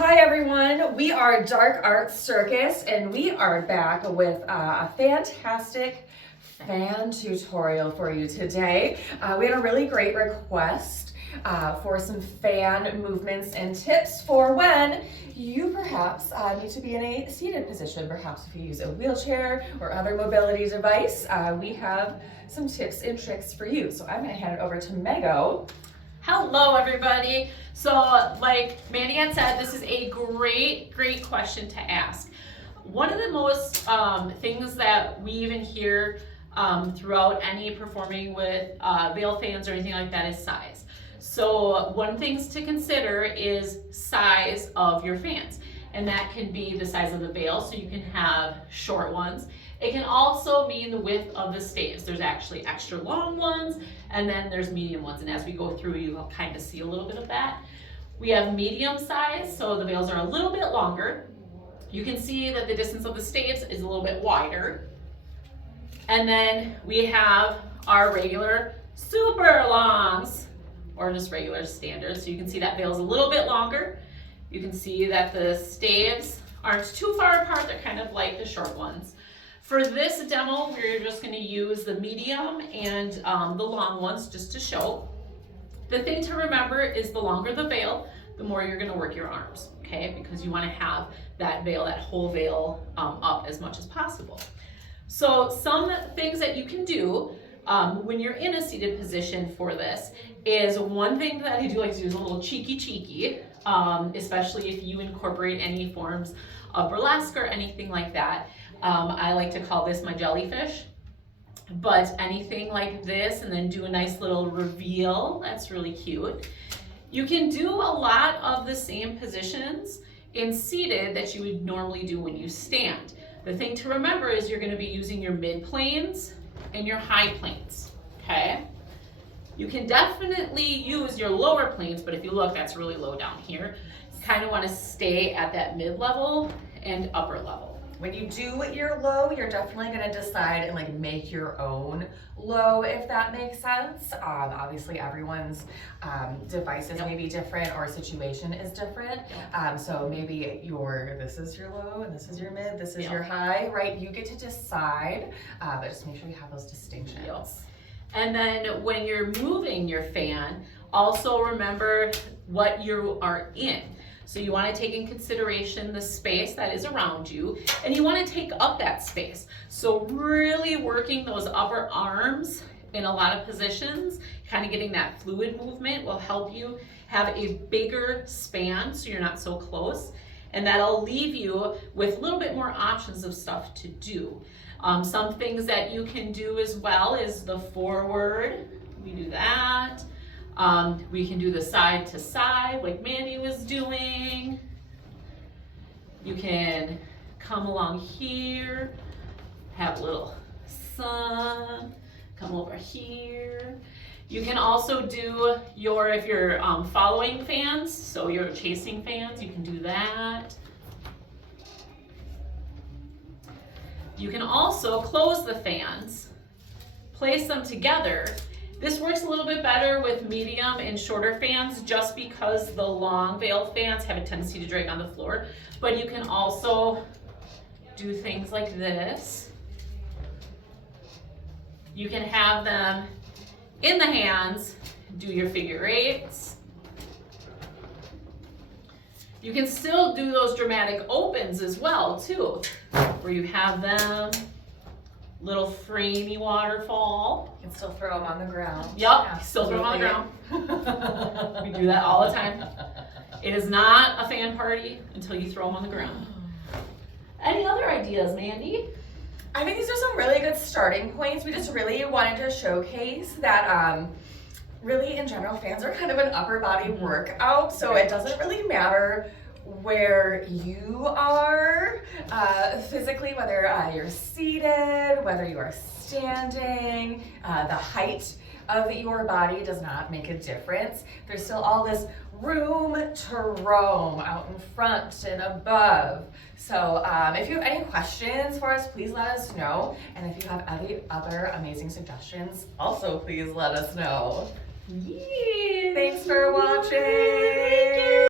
Hi everyone, we are Dark Arts Circus and we are back with a fantastic fan tutorial for you today. We had a really great request for some fan movements and tips for when you perhaps need to be in a seated position. Perhaps if you use a wheelchair or other mobility device, we have some tips and tricks for you. So I'm going to hand it over to Mego. Hello everybody. So like Mandy had said, this is a great question to ask. One of the most things that we even hear throughout any performing with veil fans or anything like that is size. So one things to consider is size of your fans, and that can be the size of the veil, so you can have short ones. It can also mean the width of the staves. There's actually extra long ones, and then there's medium ones, and as we go through, you'll kind of see a little bit of that. We have medium size, so the veils are a little bit longer. You can see that the distance of the staves is a little bit wider. And then we have our regular super longs, or just regular standards. So you can see that veil is a little bit longer. You can see that the staves aren't too far apart. They're kind of like the short ones. For this demo, we're just going to use the medium and the long ones just to show. The thing to remember is the longer the veil, the more you're going to work your arms, okay? Because you want to have that veil, that whole veil up as much as possible. So some things that you can do when you're in a seated position for this is, one thing that I do like to do is a little cheeky, especially if you incorporate any forms of burlesque or anything like that. I like to call this my jellyfish, but anything like this, and then do a nice little reveal. That's really cute. You can do a lot of the same positions in seated that you would normally do when you stand. The thing to remember is you're going to be using your mid planes and your high planes, okay? You can definitely use your lower planes, but if you look, that's really low down here. You kind of want to stay at that mid level and upper level. When you do your low, you're definitely going to decide and like make your own low, if that makes sense. Obviously everyone's devices may be different or situation is different. So maybe this is your low and this is your mid, this is your high, right? You get to decide, but just make sure you have those distinctions. Yes. And then when you're moving your fan, also remember what you are in. So you want to take in consideration the space that is around you, and you want to take up that space. So really working those upper arms in a lot of positions, kind of getting that fluid movement will help you have a bigger span so you're not so close. And that'll leave you with a little bit more options of stuff to do. Some things that you can do as well is the forward. We do that. We can do the side to side like Mandy was doing. You can come along here, have a little sun, come over here. You can also do if you're following fans, so you're chasing fans, you can do that. You can also close the fans, place them together. This works a little bit better with medium and shorter fans just because the long veil fans have a tendency to drag on the floor. But you can also do things like this. You can have them in the hands, do your figure eights. You can still do those dramatic opens as well too, where you have them little framey waterfall. You can still throw them on the ground. Yep, still throw them on the ground. We do that all the time. It is not a fan party until you throw them on the ground. Any other ideas, Mandy? I think these are some really good starting points. We just really wanted to showcase that really in general, fans are kind of an upper body workout, so it doesn't really matter where you are physically, whether you're seated, whether you are standing, the height of your body does not make a difference. There's still all this room to roam out in front and above. So if you have any questions for us, please let us know. And if you have any other amazing suggestions, also please let us know. Yeah. Thanks for watching.